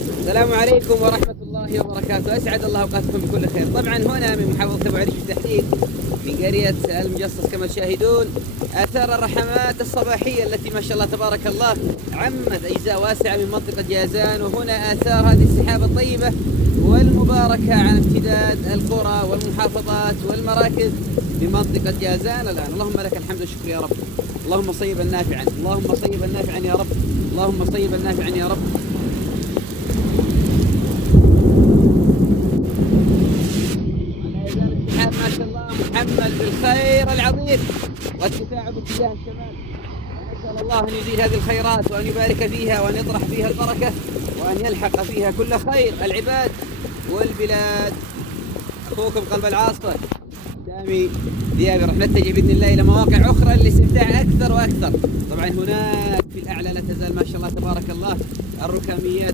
السلام عليكم ورحمة الله وبركاته، أسعد الله أوقاتكم بكل خير. طبعا هنا من محافظة أبو عريش بالتحديد، من قرية المجصص كما تشاهدون، آثار الرحمات الصباحية التي ما شاء الله تبارك الله عمت أجزاء واسعة من منطقة جازان. وهنا آثار هذه السحاب الطيبة والمباركة عن امتداد القرى والمحافظات والمراكز بمنطقة جازان الآن. اللهم لك الحمد والشكر يا رب، اللهم صيبا نافعا، اللهم صيبا نافعا يا رب، اللهم صيبا نافعا يا رب. ما شاء الله محمل بالخير العظيم واتساع باتجاه الشمال. نسأل الله أن يزيد هذه الخيرات وأن يبارك فيها وأن يطرح فيها البركة وأن يلحق فيها كل خير العباد والبلاد. أخوكم قلب العاصفة سامي ديابي، راح نتجه بإذن الله إلى مواقع أخرى للاستمتاع أكثر وأكثر. طبعا هناك في الأعلى لا تزال ما شاء الله تبارك الله الركاميات